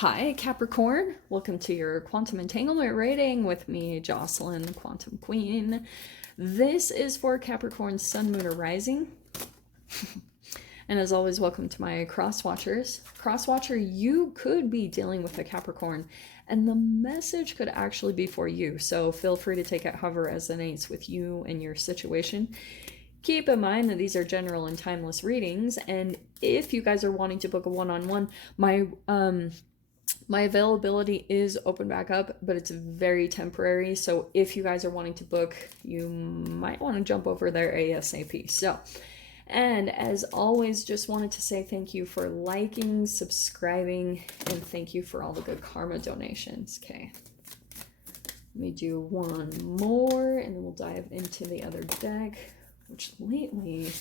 Hi, Capricorn. Welcome to your quantum entanglement reading with me, Jocelyn, the Quantum Queen. This is for Capricorn Sun, Moon, or Rising. And as always, welcome to my cross watchers. Cross watcher, you could be dealing with a Capricorn, and the message could actually be for you. So feel free to take it however resonates with you and your situation. Keep in mind that these are general and timeless readings, and if you guys are wanting to book a one-on-one, my availability is open back up, but it's very temporary. So if you guys are wanting to book, you might want to jump over there ASAP. So, and as always, just wanted to say thank you for liking, subscribing, and thank you for all the good karma donations. Okay. Let me do one more and then we'll dive into the other deck, which lately,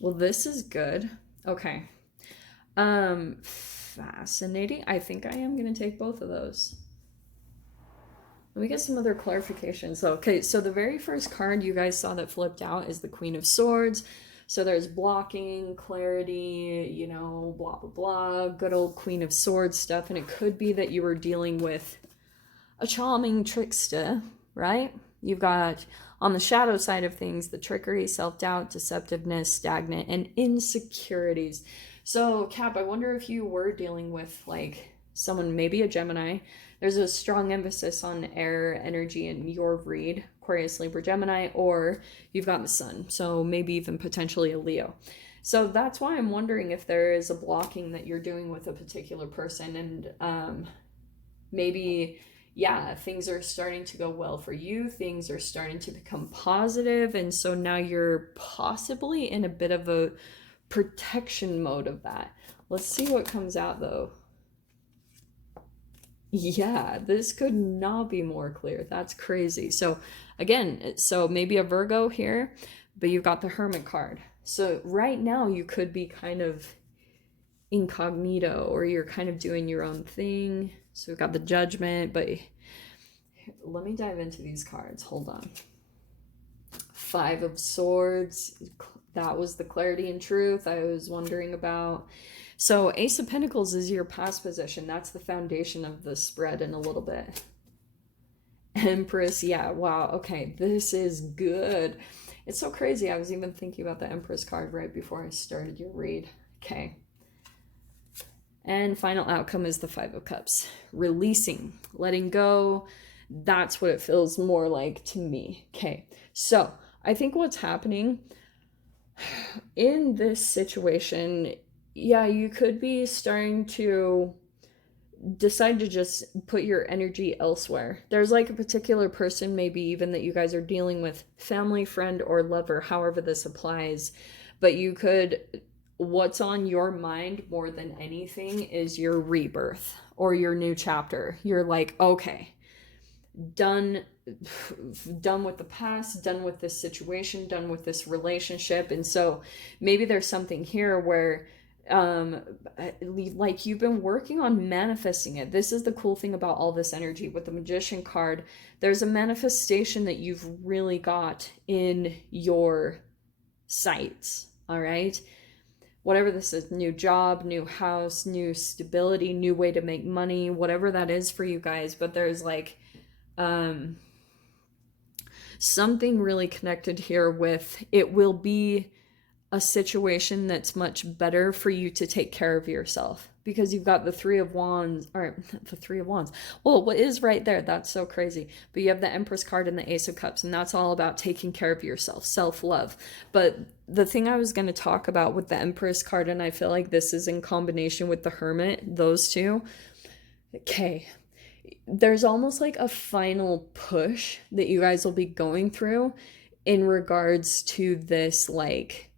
well, this is good. Okay. Fascinating. I think I am going to take both of those. Let me get some other clarifications. Okay, so the very first card you guys saw that flipped out is the Queen of Swords. So there's blocking, clarity, you know, blah, blah, blah, good old Queen of Swords stuff. And it could be that you were dealing with a charming trickster, right? You've got, on the shadow side of things, the trickery, self-doubt, deceptiveness, stagnant, and insecurities. So, Cap, I wonder if you were dealing with, like, someone, maybe a Gemini. There's a strong emphasis on air energy in your read, Aquarius, Libra, Gemini, or you've got the Sun, so maybe even potentially a Leo. So that's why I'm wondering if there is a blocking that you're doing with a particular person, and maybe, yeah, things are starting to go well for you, things are starting to become positive, and so now you're possibly in a bit of a protection mode of that. Let's see what comes out though. Yeah, this could not be more clear. That's crazy. So again, so maybe a Virgo here, but you've got the Hermit card. So right now you could be kind of incognito, or you're kind of doing your own thing. So we've got the Judgment, but let me dive into these cards. Hold on. Five of Swords. That was the clarity and truth I was wondering about. So Ace of Pentacles is your past position. That's the foundation of the spread in a little bit. Empress, yeah, wow, okay, this is good. It's so crazy. I was even thinking about the Empress card right before I started your read. Okay. And final outcome is the Five of Cups. Releasing, letting go. That's what it feels more like to me. Okay, so I think what's happening in this situation, yeah, you could be starting to decide to just put your energy elsewhere. There's like a particular person, maybe even that you guys are dealing with, family, friend, or lover, however this applies, but you could, what's on your mind more than anything is your rebirth or your new chapter. You're like, okay, done with the past, done with this situation, done with this relationship. And so maybe there's something here where like you've been working on manifesting it. This is the cool thing about all this energy with the Magician card. There's a manifestation that you've really got in your sights. All right, whatever this is, new job, new house, new stability, new way to make money, whatever that is for you guys. But there's like something really connected here with, it will be a situation that's much better for you to take care of yourself, because you've got the Three of Wands, or the Three of Wands. Well, what is right there? That's so crazy. But you have the Empress card and the Ace of Cups, and that's all about taking care of yourself, self-love. But the thing I was going to talk about with the Empress card, and I feel like this is in combination with the Hermit, those two. Okay. There's almost like a final push that you guys will be going through in regards to this like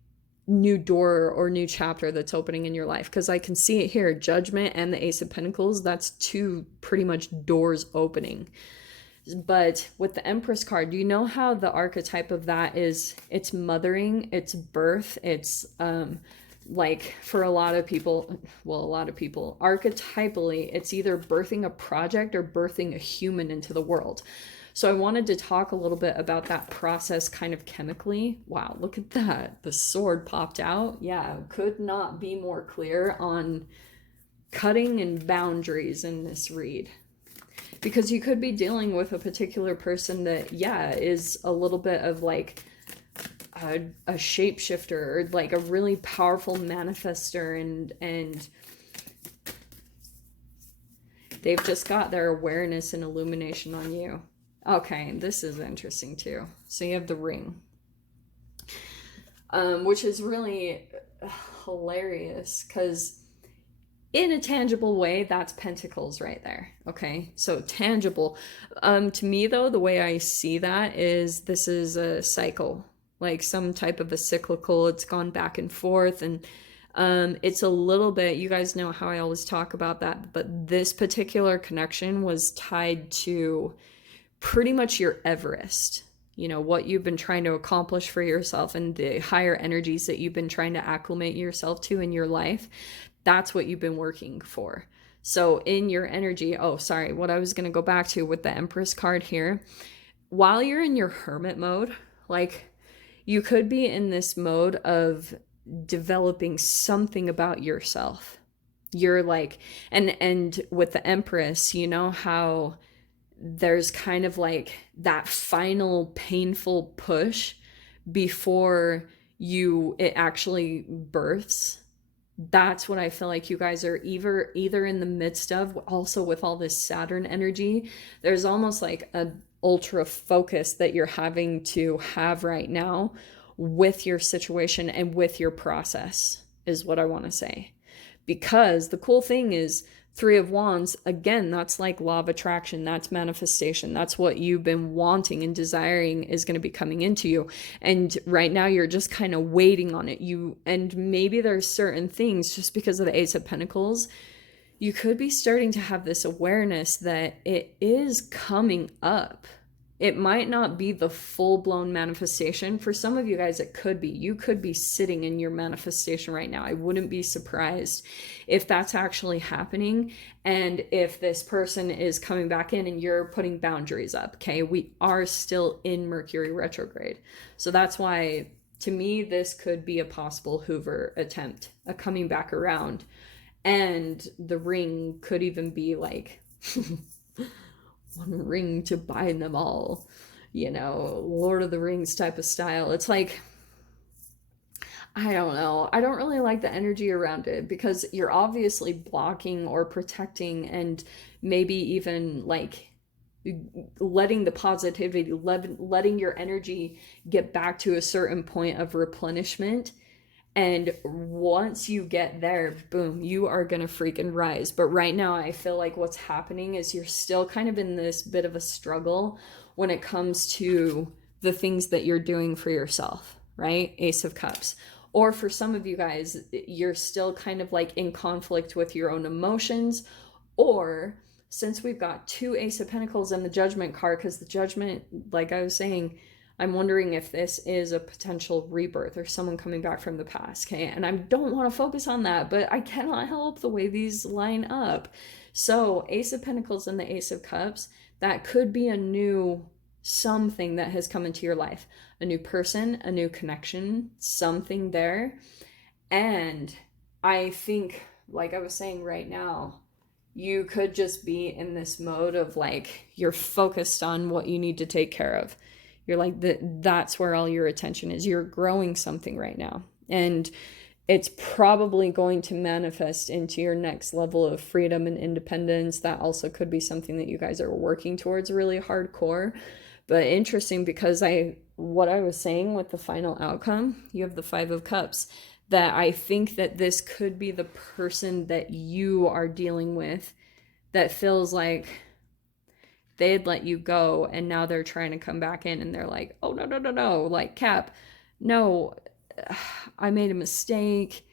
new door or new chapter that's opening in your life, because I can see it here, Judgment and the Ace of Pentacles. That's two pretty much doors opening. But with the Empress card, you know how the archetype of that is, it's mothering, it's birth, it's like for a lot of people, archetypally, it's either birthing a project or birthing a human into the world. So I wanted to talk a little bit about that process kind of chemically. Wow, look at that. The sword popped out. Yeah, could not be more clear on cutting and boundaries in this read. Because you could be dealing with a particular person that, yeah, is a little bit of like a shapeshifter, or like a really powerful manifester, and they've just got their awareness and illumination on you. Okay, this is interesting too. So you have the ring, which is really hilarious because in a tangible way, that's pentacles right there. Okay, so tangible. To me though, the way I see that is this is a cycle, like some type of a cyclical. It's gone back and forth, and it's a little bit, you guys know how I always talk about that, but this particular connection was tied to pretty much your Everest, you know, what you've been trying to accomplish for yourself and the higher energies that you've been trying to acclimate yourself to in your life. That's what you've been working for. So in your energy, oh, sorry, what I was going to go back to with the Empress card here, while you're in your hermit mode, like you could be in this mode of developing something about yourself. You're like, and with the Empress, you know how there's kind of like that final painful push before it actually births. That's what I feel like you guys are either in the midst of. Also with all this Saturn energy, there's almost like an ultra focus that you're having to have right now with your situation and with your process, is what I want to say. Because the cool thing is, Three of Wands, again, that's like law of attraction. That's manifestation. That's what you've been wanting and desiring is going to be coming into you. And right now you're just kind of waiting on it. And maybe there's certain things, just because of the Ace of Pentacles, you could be starting to have this awareness that it is coming up. It might not be the full-blown manifestation. For some of you guys, it could be. You could be sitting in your manifestation right now. I wouldn't be surprised if that's actually happening, and if this person is coming back in and you're putting boundaries up, okay? We are still in Mercury retrograde. So that's why, to me, this could be a possible Hoover attempt, a coming back around. And the ring could even be like... one ring to bind them all, you know, Lord of the Rings type of style. It's like, I don't know. I don't really like the energy around it, because you're obviously blocking or protecting, and maybe even like letting the positivity, letting your energy get back to a certain point of replenishment. And once you get there, boom, you are going to freaking rise. But right now, I feel like what's happening is you're still kind of in this bit of a struggle when it comes to the things that you're doing for yourself, right? Ace of Cups. Or for some of you guys, you're still kind of like in conflict with your own emotions. Or since we've got two Ace of Pentacles and the Judgment card, because the Judgment, like I was saying, I'm wondering if this is a potential rebirth or someone coming back from the past, okay? And I don't want to focus on that, but I cannot help the way these line up. So Ace of Pentacles and the Ace of Cups, that could be a new something that has come into your life. A new person, a new connection, something there. And I think, like I was saying right now, you could just be in this mode of like, you're focused on what you need to take care of. You're like, that's where all your attention is. You're growing something right now. And it's probably going to manifest into your next level of freedom and independence. That also could be something that you guys are working towards really hardcore. But interesting, because what I was saying with the final outcome, you have the Five of Cups, that I think that this could be the person that you are dealing with that feels like they had let you go and now they're trying to come back in, and they're like, oh, no, like, Cap, no, I made a mistake,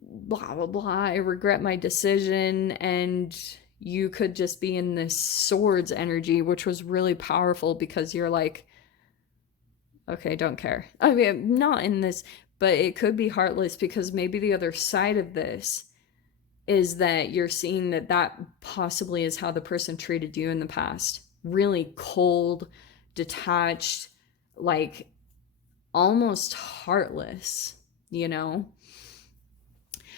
blah, blah, blah, I regret my decision. And you could just be in this swords energy, which was really powerful, because you're like, okay, don't care. I mean, not in this, but it could be heartless, because maybe the other side of this is that you're seeing that possibly is how the person treated you in the past. Really cold, detached, like almost heartless, you know?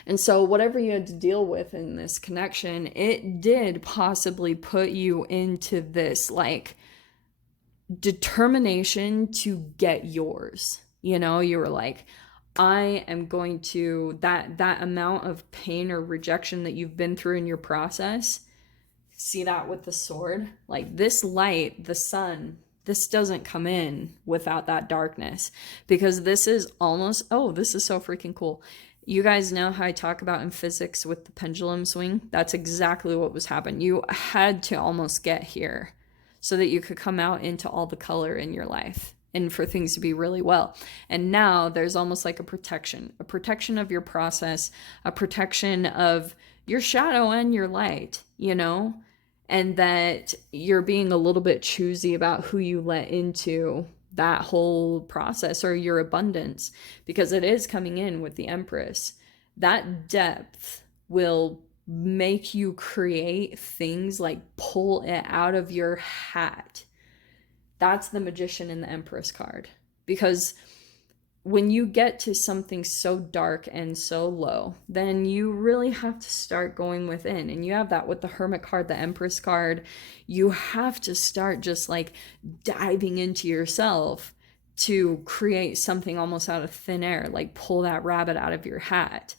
And so whatever you had to deal with in this connection, it did possibly put you into this like determination to get yours. You know, you were like, I am going to, that amount of pain or rejection that you've been through in your process. See that with the sword? Like this light, the sun, this doesn't come in without that darkness, because this is almost, oh, this is so freaking cool. You guys know how I talk about in physics with the pendulum swing? That's exactly what was happening. You had to almost get here so that you could come out into all the color in your life and for things to be really well. And now there's almost like a protection of your process, a protection of your shadow and your light, you know? And that you're being a little bit choosy about who you let into that whole process or your abundance, because it is coming in with the Empress. That depth will make you create things like pull it out of your hat. That's the Magician in the Empress card. Because when you get to something so dark and so low, then you really have to start going within. And you have that with the Hermit card, the Empress card. You have to start just like diving into yourself to create something almost out of thin air, like pull that rabbit out of your hat.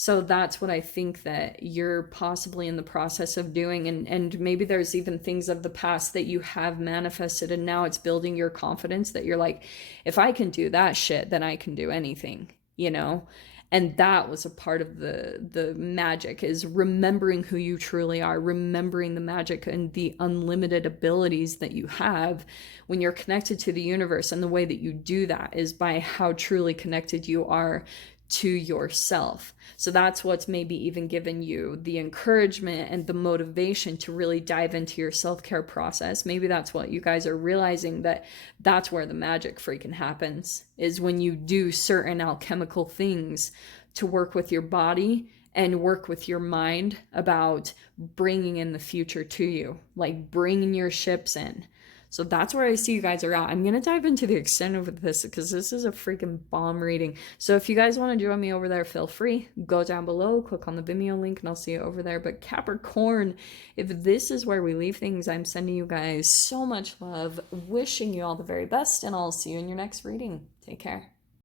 So that's what I think that you're possibly in the process of doing. And maybe there's even things of the past that you have manifested, and now it's building your confidence that you're like, if I can do that shit, then I can do anything, you know? And that was a part of the magic, is remembering who you truly are, remembering the magic and the unlimited abilities that you have when you're connected to the universe. And the way that you do that is by how truly connected you are to yourself. So that's what's maybe even given you the encouragement and the motivation to really dive into your self-care process. Maybe that's what you guys are realizing, that that's where the magic freaking happens, is when you do certain alchemical things to work with your body and work with your mind about bringing in the future to you, like bringing your ships in. So that's where I see you guys are at. I'm going to dive into the extent of this because this is a freaking bomb reading. So if you guys want to join me over there, feel free. Go down below, click on the Vimeo link, and I'll see you over there. But Capricorn, if this is where we leave things, I'm sending you guys so much love, wishing you all the very best, and I'll see you in your next reading. Take care.